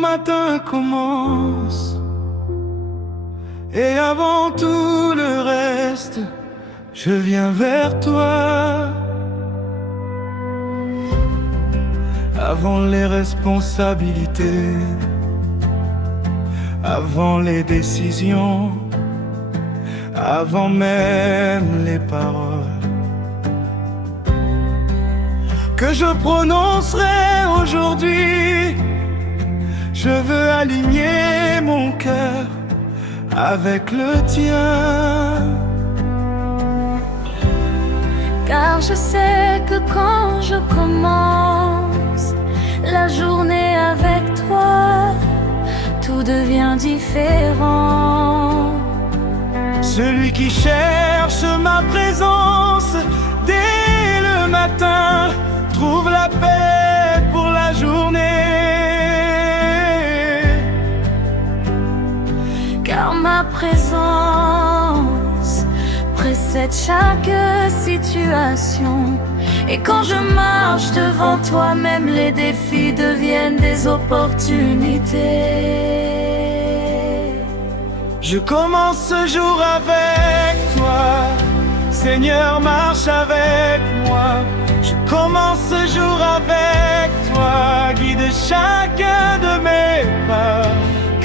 matin commence, et avant tout le reste, je viens vers toi. Avant les responsabilités, avant les décisions, avant même les paroles que je prononcerai aujourd'hui, je veux aligner mon cœur avec le tien. Car je sais que quand je commence la journée avec toi, tout devient différent. Celui qui cherche ma présence dès le matin trouve la paix pour la journée. Car ma présence précède chaque situation. Et quand je marche devant toi, même les défis deviennent des opportunités. Je commence ce jour avec toi, Seigneur, marche avec moi. Je commence ce jour avec toi, guide chacun de mes pas.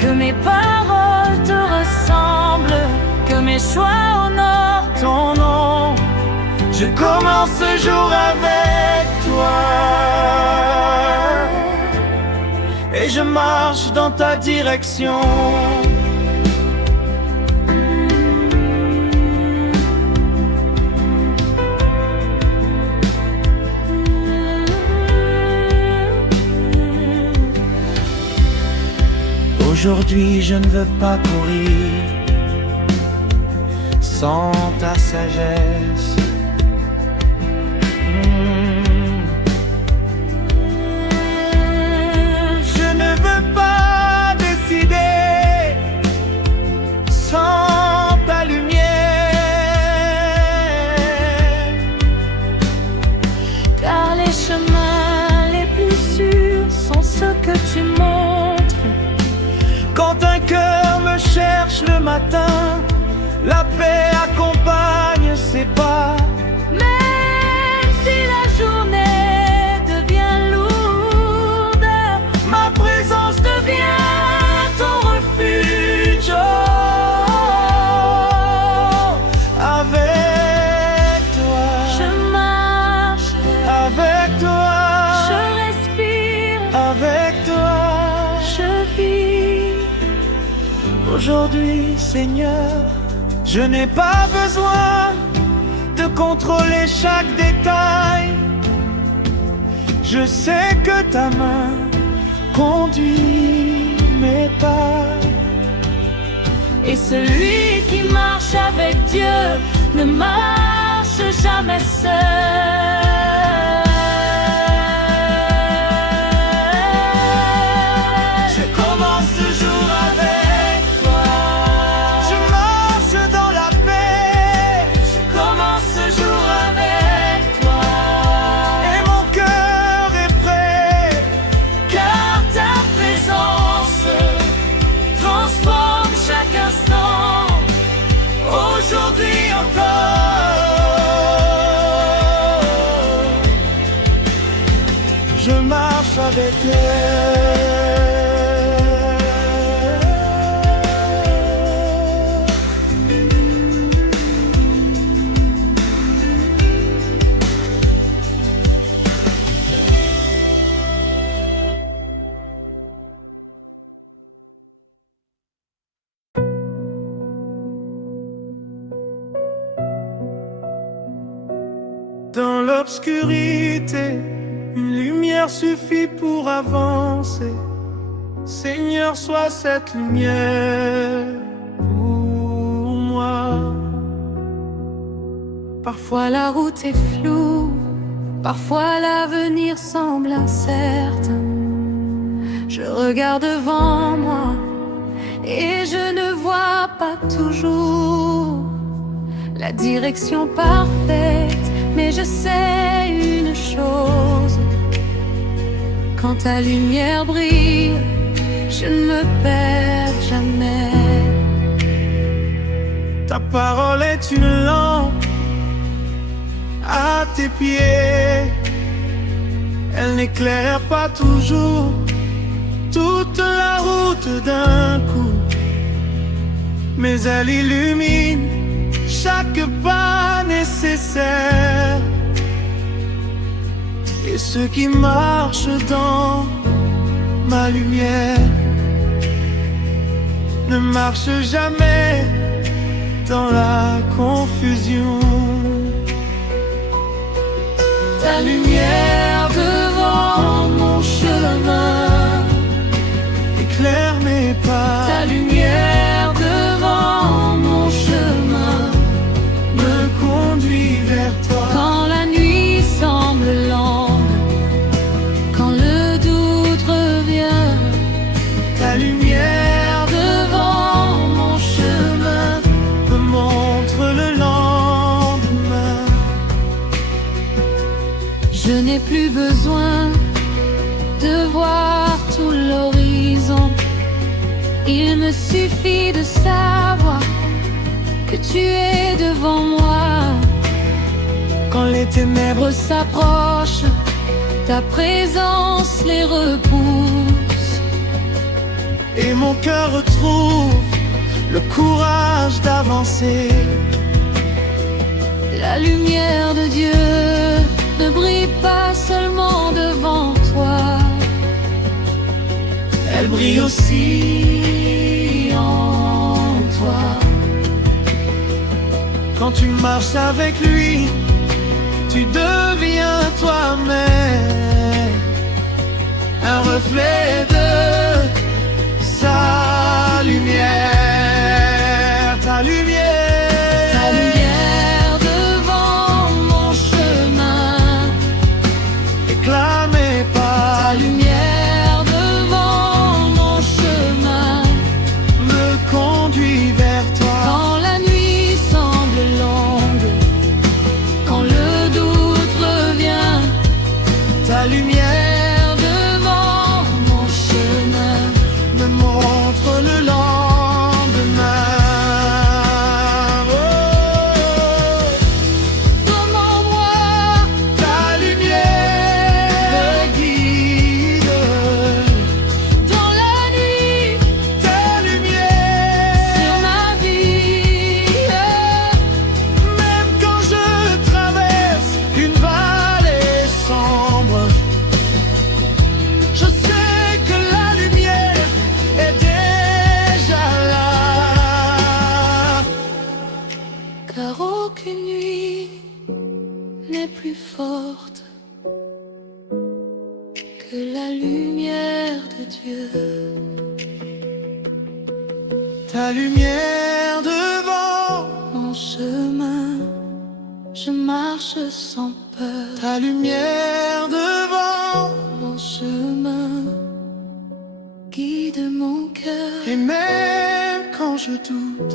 Que mes paroles te ressemblent, que mes choix honorent ton nom. Je commence ce jour avec toi, et je marche dans ta direction. Aujourd'hui je ne veux pas courir sans ta sagesse. Je ne veux pas décider sans ta lumière. Car les chemins les plus sûrs sont ceux que tu montres. Quand un cœur me cherche le matin, la paix accompagne ses pas. Même si la journée devient lourde, Ma présence devient ton refuge. Oh, avec toi, je marche, avec toi, je respire, avec toi. je vis. Aujourd'hui, Seigneur, je n'ai pas besoin de contrôler chaque détail. Je sais que ta main conduit mes pas. Et celui qui marche avec Dieu ne marche jamais seul. Je commence ce jour avec toi. Je marche dans la paix. Je commence ce jour avec toi. Et mon cœur est prêt. Car ta présence transforme chaque instant, aujourd'hui encore. Je marche avec elle. Dans l'obscurité, une lumière suffit pour avancer. Seigneur, sois cette lumière pour moi. Parfois la route est floue, parfois l'avenir semble incertain. Je regarde devant moi et je ne vois pas toujours la direction parfaite. Mais je sais une chose, quand ta lumière brille, Ta parole est une lampe à tes pieds. Elle n'éclaire pas toujours toute la route d'un coup, mais elle illumine chaque pas nécessaire. Et ceux qui marchent dans ma lumière ne marchent jamais dans la confusion. Ta lumière devant mon chemin éclaire mes pas. Ta lumière devant mon chemin me conduit vers toi. Quand la nuit semble longue, quand le doute revient, Ta lumière devant mon chemin me montre le lendemain. je n'ai plus besoin de voir tout l'horizon. Il me suffit de savoir que tu es devant moi. Quand les ténèbres S'approchent, ta présence les repousse. et mon cœur retrouve le courage d'avancer. La lumière de Dieu ne brille pas seulement devant toi, Elle brille aussi en toi. Quand tu marches avec lui, tu deviens toi-même un reflet de sa lumière. Ta lumière, ta lumière devant mon chemin, éclaire mes pas. ta lumière devant mon chemin Me conduit vers toi. quand la nuit semble longue, quand le doute revient. Ta lumière Devant mon chemin, me montre le lendemain. Oh, demande-moi ta lumière me guide. dans la nuit Ta lumière, sur ma vie. même quand je traverse une vallée sombre, je sais que la lumière est déjà là. Car aucune nuit n'est plus forte que la lumière de Dieu. Ta lumière devant, Mon chemin, je marche sans peur. ta lumière devant, Mon chemin guide mon cœur. et même quand je doute,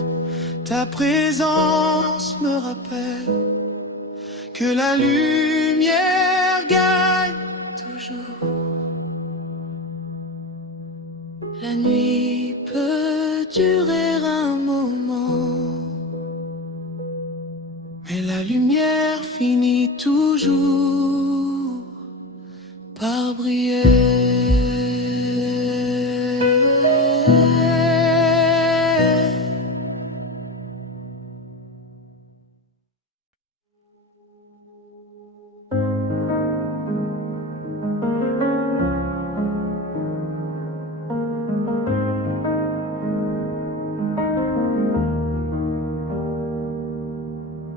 ta présence me rappelle que la lumière gagne Toujours. La nuit peut durer un moment, mais la lumière finit toujours par briller.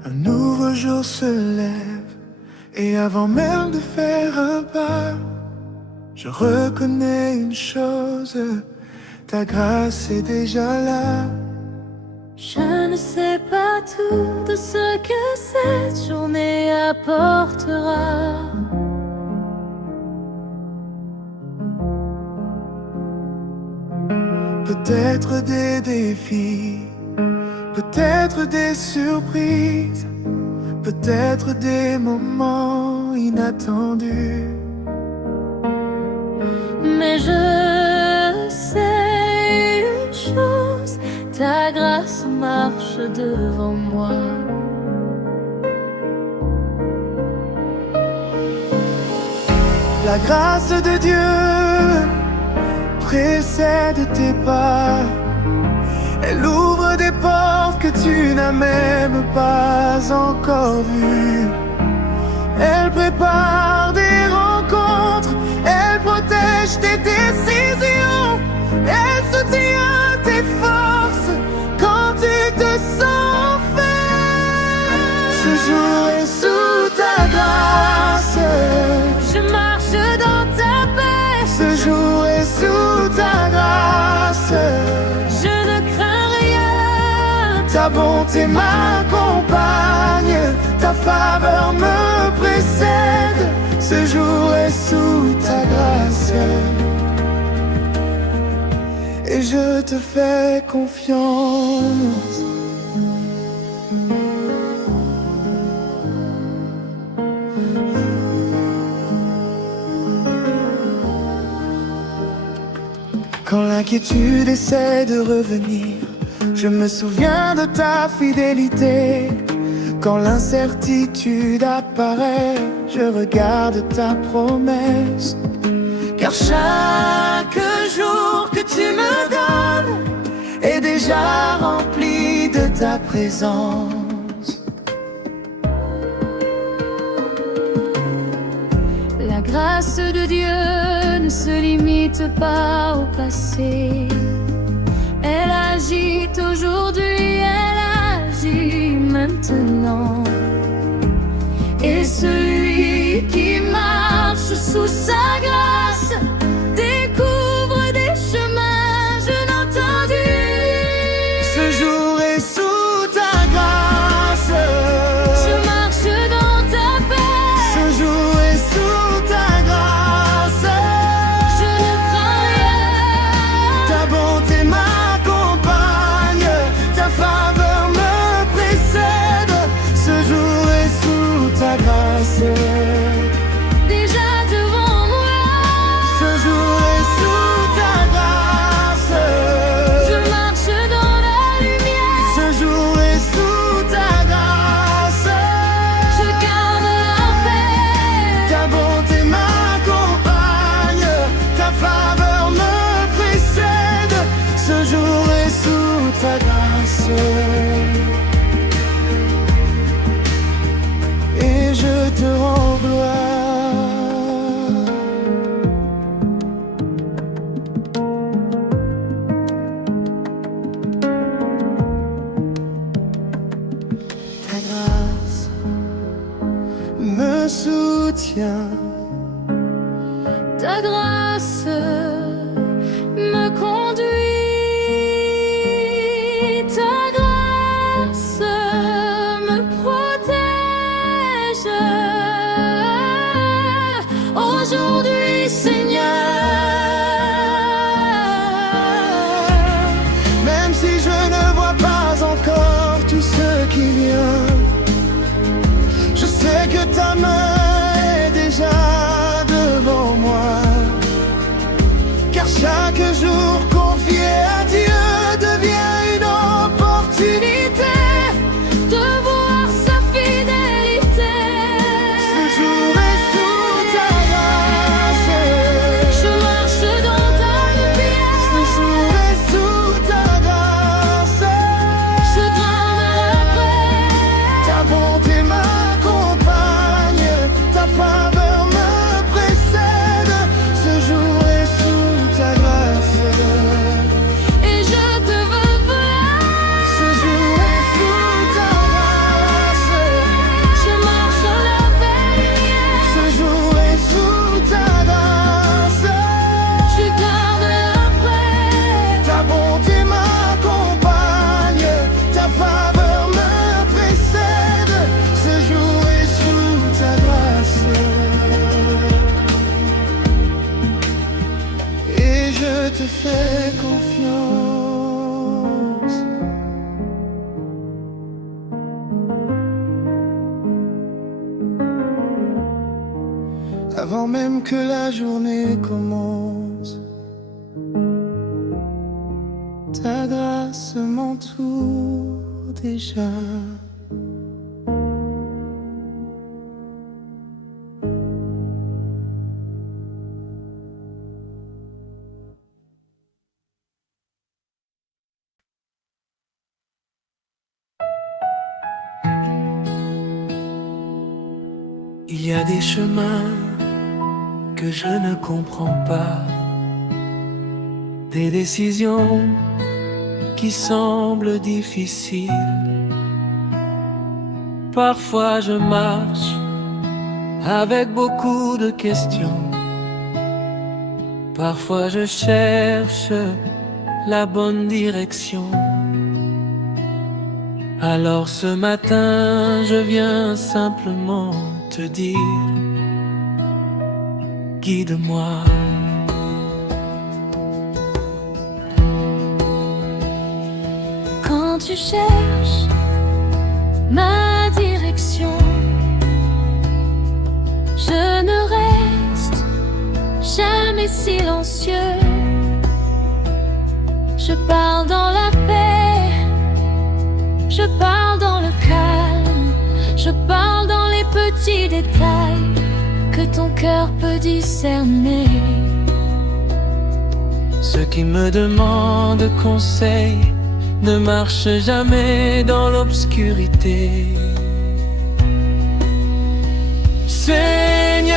Un nouveau jour se lève, et avant même de faire un pas, je reconnais une chose, ta grâce est déjà là. je ne sais pas tout de ce que cette journée apportera. Peut-être des défis, peut-être des surprises, peut-être des moments inattendus. Mais je sais une chose, ta grâce marche marche devant moi. La grâce de Dieu précède tes pas. Elle ouvre des portes que tu n'as même pas encore vues. Elle prépare des rencontres, elle protège tes décisions. Elle soutient tes forces quand tu te sens faible. Ce jour est sous ta grâce. Je marche dans ta paix. Ce jour est sous ta grâce. Je ne crains rien. Ta bonté m'accompagne, ta faveur me précède. Ce jour est sous ta grâce. Et je te fais confiance. Quand l'inquiétude essaie de revenir, je me souviens de ta fidélité. Quand l'incertitude apparaît, je regarde ta promesse. Car chaque jour que tu me donnes est déjà rempli de ta présence. La grâce de Dieu ne se limite pas au passé. Elle agit aujourd'hui, elle agit maintenant. Et celui qui marche sous sa grâce découvre des chemins inattendus. Ce jour est sous ta grâce. Je marche dans ta paix. Ce jour est sous ta grâce. Je ne crains rien. Ta bonté m'accompagne, ta faveur me précède. Ce jour est sous ta grâce. Déjà devant moi. Ce jour est sous ta grâce. Je marche dans la lumière. Ce jour est sous ta grâce. Je garde la paix. Ta bonté m'accompagne, ta faveur me précède. Ce jour est sous ta grâce. Et je te rends gloire. Ta grâce me soutient. Ta grâce me conduit. Ta grâce me protège. Aujourd'hui, Seigneur, Même si je ne vois pas encore tout ce qui vient, je sais que ta main est déjà devant moi. Car chaque jour confié à Dieu devient une opportunité de voir sa fidélité. Ce jour est sous ta grâce. Je marche dans ta lumière. Ce jour est sous ta grâce. Je garde la paix. Ta bonté m'accompagne, ta faveur me précède. Ce jour est sous ta grâce. Et je te veux voir. Ce jour est sous ta grâce. Je marche dans la belle lumière. Ce jour est sous ta grâce. Je garde la paix. Ta bonté m'accompagne, ta faveur me précède. Ce jour est sous ta grâce. Et je te fais confiance. Avant même que la journée commence, ta grâce m'entoure déjà. Il y a des chemins que je ne comprends pas, des décisions qui semblent difficiles. Parfois je marche avec beaucoup de questions. Parfois je cherche la bonne direction. Alors ce matin je viens simplement te dire, guide-moi. Quand tu cherches ma direction, je ne reste jamais silencieux. Je parle dans la paix, je parle dans le calme, je parle dans les petits détails que ton cœur peut discerner. Ceux qui me demandent conseil ne marchent jamais dans l'obscurité. Seigneur,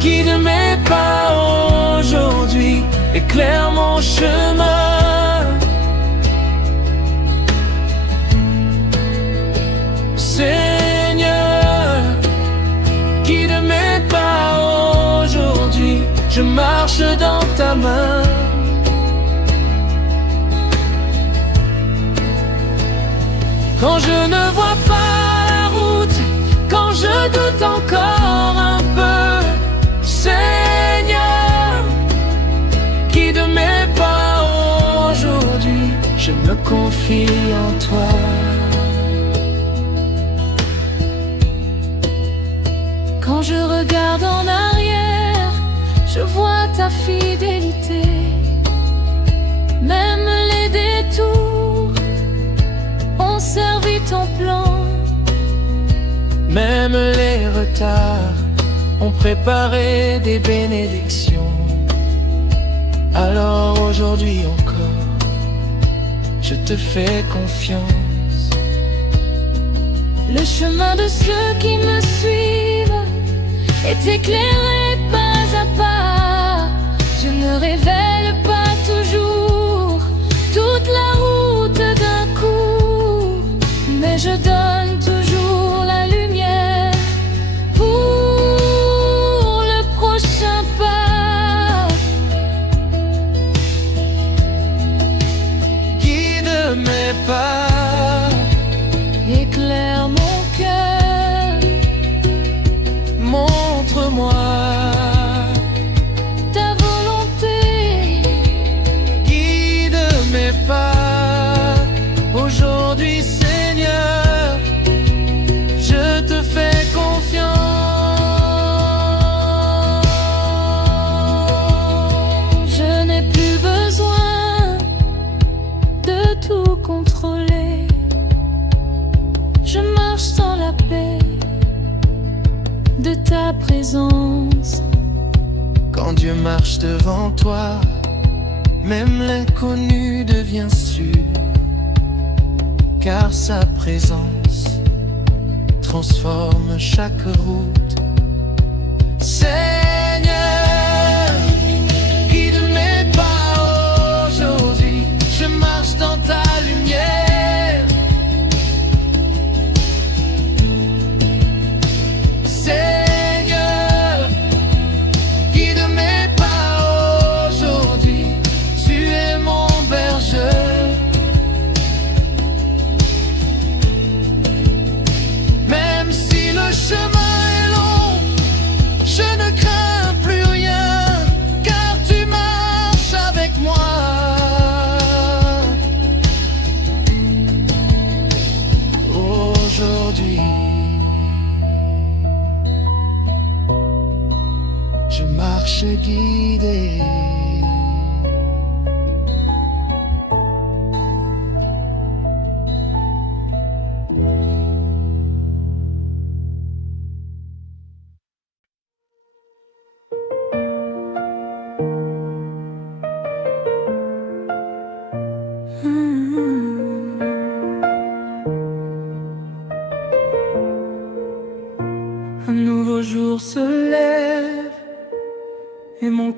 guide mes pas aujourd'hui, éclaire mon chemin. Seigneur, guide mes pas aujourd'hui, je marche dans ta main. Quand je ne vois pas la route, quand je doute encore un peu, Seigneur, guide mes pas aujourd'hui, je me confie en toi. Quand je regarde en arrière, je vois ta fidélité. Même les détours ont servi ton plan. Même les retards ont préparé des bénédictions. Alors aujourd'hui encore, je te fais confiance. Le chemin de ceux qui me suivent est éclairé pas à pas. Je ne révèle pas toujours toute la route d'un coup, mais je donne toujours la lumière pour le prochain pas. Guide mes pas, Éclaire mon cœur, montre-moi ta volonté. guide mes pas. Aujourd'hui, Seigneur, je te fais confiance. Je n'ai plus besoin de tout contrôler. Je marche dans la paix de ta présence. Quand Dieu marche devant toi, même l'inconnu devient sûr, car sa présence transforme chaque route. Seigneur, guide mes pas aujourd'hui, je marche dans ta lumière. Seigneur, guide mes pas aujourd'hui, tu es mon berger. Même si le chemin est long, je ne crains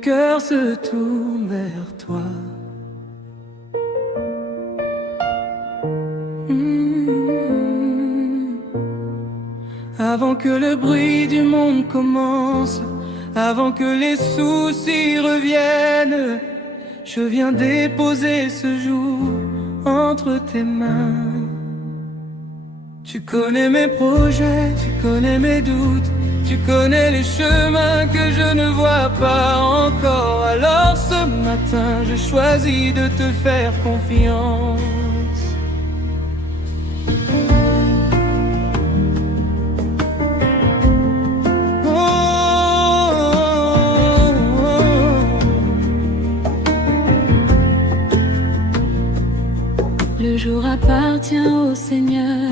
cœur se tourne vers toi. Avant que le bruit du monde commence, avant que les soucis reviennent, je viens déposer ce jour entre tes mains. Tu connais mes projets, tu connais mes doutes, tu connais les chemins que je ne vois pas encore. Alors ce matin, je choisis de te faire confiance. Le jour appartient au Seigneur,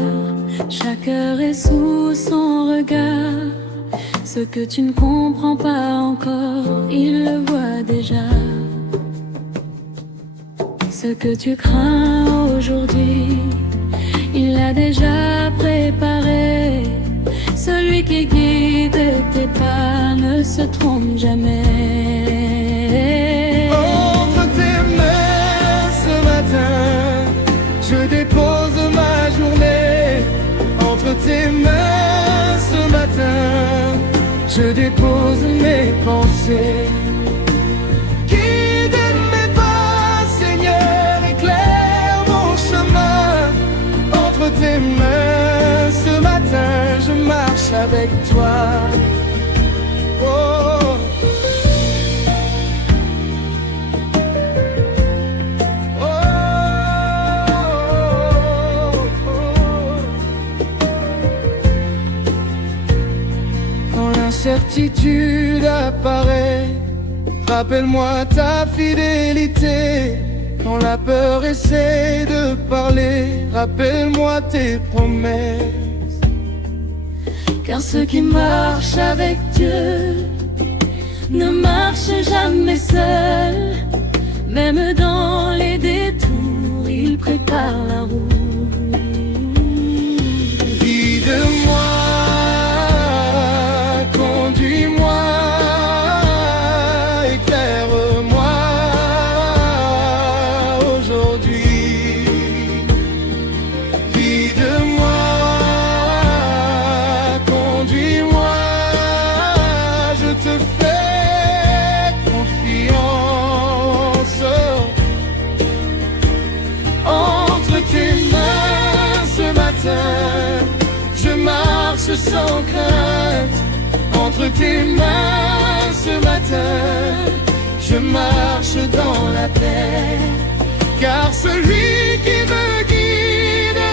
chaque heure est sous son regard. Ce que tu ne comprends pas encore, il le voit déjà. Ce que tu crains aujourd'hui, il l'a déjà préparé. Celui qui guide tes pas ne se trompe jamais. Entre tes mains ce matin, je dépose ma journée. Entre tes mains ce matin, je dépose mes pensées. Guide mes pas, Seigneur, éclaire mon chemin. Entre tes mains ce matin, je marche avec toi. Oh. Certitude apparaît, rappelle-moi ta fidélité. Quand la peur essaie de parler, rappelle-moi tes promesses. Car ceux qui marchent avec Dieu ne marchent jamais seuls. Même dans les détours, il prépare la route. Guide-moi, je marche sans crainte. Entre tes mains ce matin, je marche dans la paix. Car celui qui me guide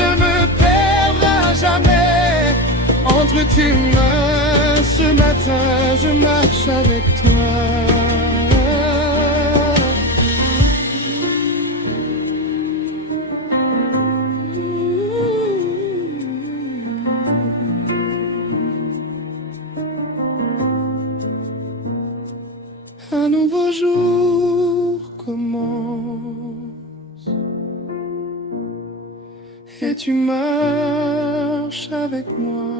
ne me perdra jamais. Entre tes mains ce matin, je marche avec toi. Un nouveau jour commence et tu marches avec moi.